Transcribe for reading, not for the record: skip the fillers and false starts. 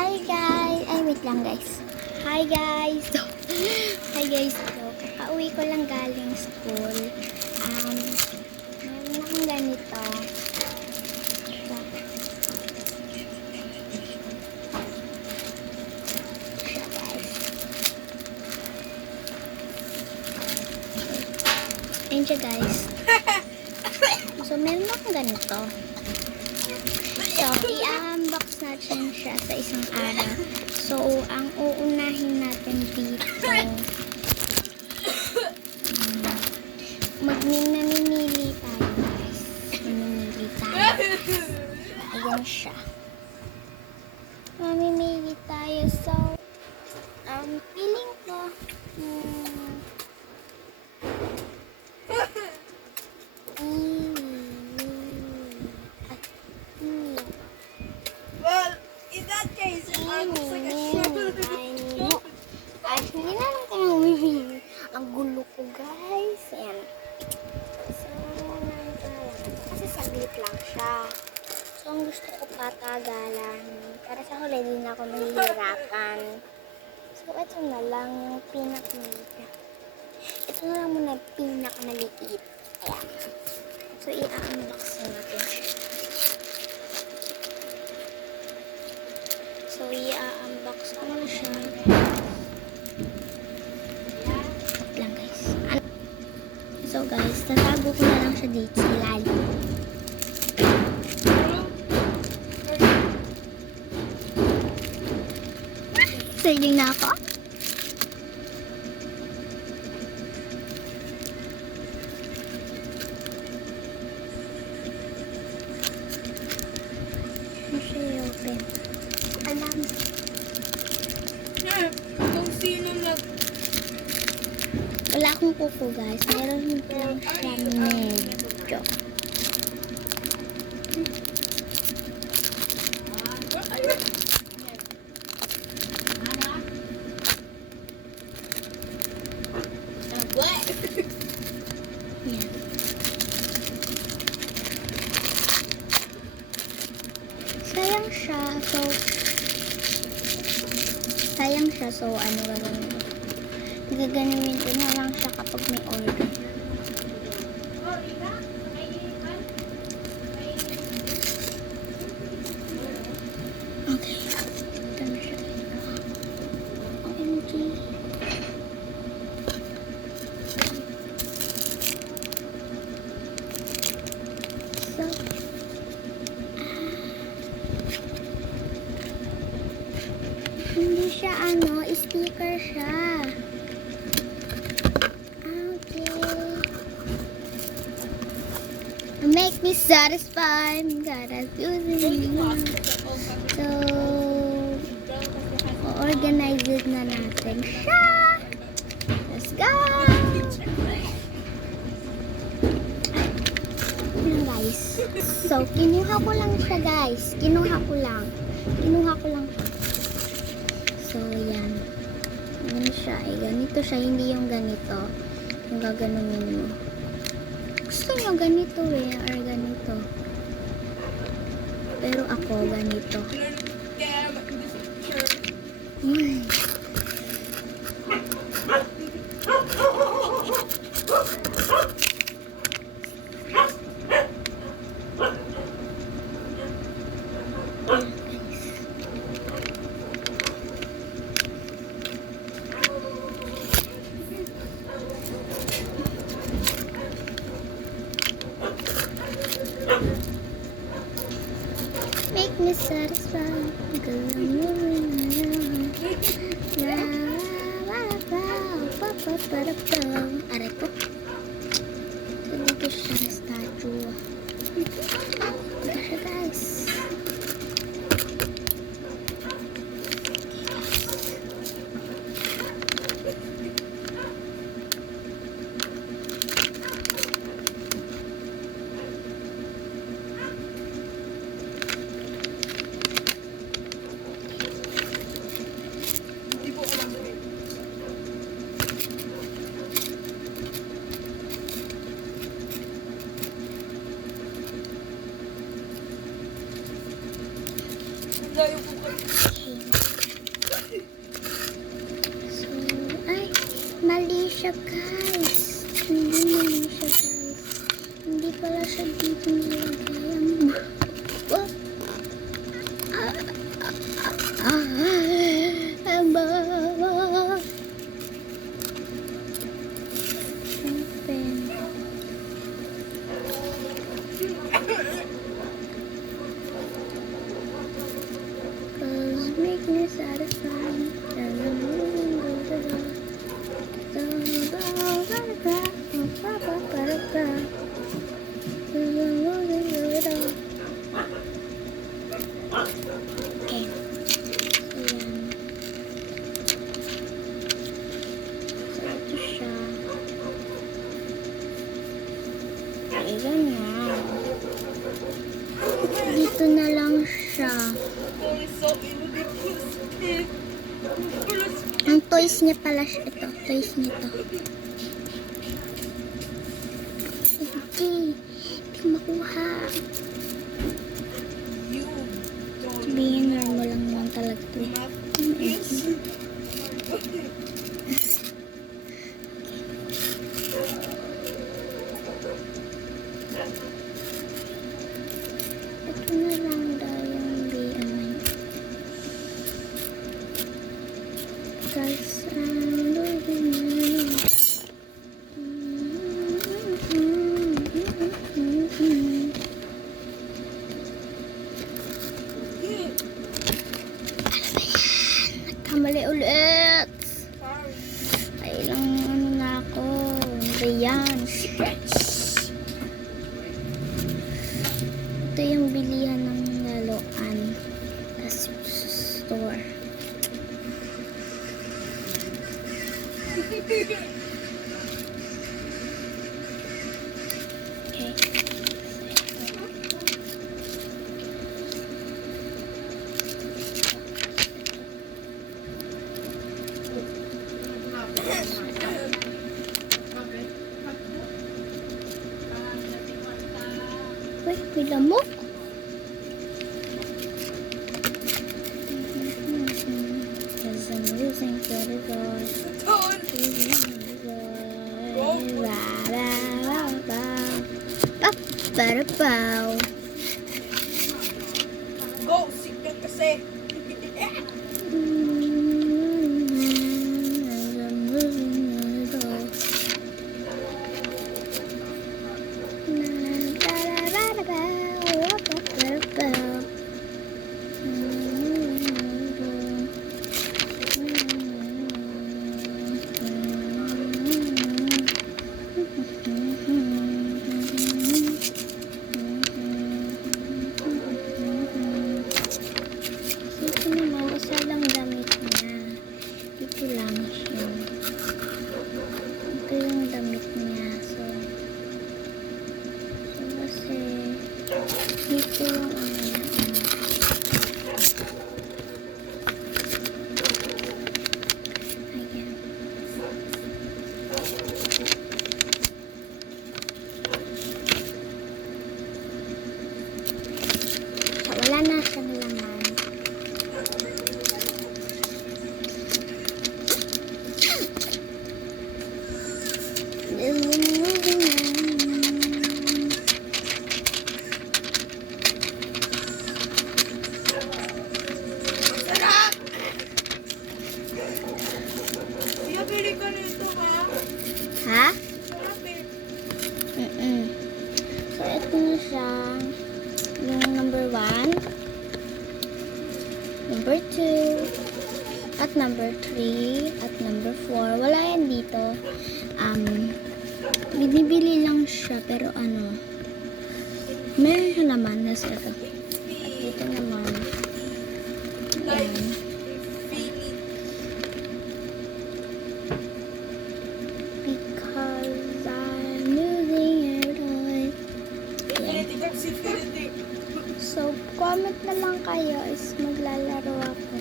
Hi guys! Ay, wait lang guys. Hi guys! Hi guys! So, pauwi ko lang galing school. Meron akong ganito. Siya guys. Ayun siya guys. So, meron akong ganito. So, i-unbox natin siya sa isang araw. So, ang uunahin natin dito, mamimili tayo, guys. Mamimili tayo. Ayan siya. Mamimili tayo. So, feeling ko, Well, in that case, I looks like a shirt. Ay, hindi na lang tayo mamimili. Ang gulo ko, guys. Ayan. So, kasi saglit lang siya. So, ang gusto ko patagalan. Para sa huli, din ako mahihirapan. So, ito na lang yung pinakamaliit. Ito na lang muna yung pinakamaliit. Ayan. So, i-unbox natin siya. So, i-unbox ko na siya. Wait lang, guys. So, guys, tatago ko na lang siya dito sa ilalim. Sayang na ako. Ano siya i-open? Alam. Kung sino Wala akong kuko, guys. Meron lang siya medyo. What? Yan. Sayang siya. So, ano gagawin ko? Gaganuin ko na lang siya kapag may order. Okay. Ito na siya. OMG. So, hindi siya sticker siya. Make me satisfied. Gotta do this. So, organize it na natin siya. Let's go! Ayan, guys. So, kinuha ko lang siya, guys. Kinuha ko lang siya. So, yan. Ganito siya. Ganito siya. Hindi yung ganito. Yung gaganunin mo. Gusto nyo ganito or ganito. Pero ako ganito. Uy. Make me satisfied because I'm moving around. Aray ko. So, dito siya na statue. Dito siya, guys. siya, guys. Hindi naman siya, guys. Hindi pala siya dito nilagay. Ang bawa. Open. Cause make me satisfied. Okay. Ayan. So, ito siya. Ayan na. Dito na lang siya. Ang toys niya pala siya. Ito, toys niya to. Hindi. Hindi makuha. Sabihin, normal lang naman talaga to. Ito na lang daw yung BMI. Cause I'm losing you. Nagkamali ulit. Ay lang ano na ako. Ayan. Ito yung bilihan ng laruan sa store. Okay. Uy, may lamok. Cause I'm losing cortisol. Ba-ba-ba. Go, sikat kasi. Ito naman, isa lang damit niya. Ito lang siya. Ito yung damit niya. So kasi dito yung ano niya. Ayan. So, wala na siyang laman. Sarap! Iya, bili ka nito ha? Ha? Sarap eh. So, ito na siya. Yung number 1, number 2, at number 3, at number 4. Wala yan dito. Binibili lang siya, pero ano, meron siya naman. Nasa ito. At dito naman. Like, Ayan. feeling. Because I'm losing it all. Infinity, that's infinity. So, comment na lang kayo is maglalaro ako.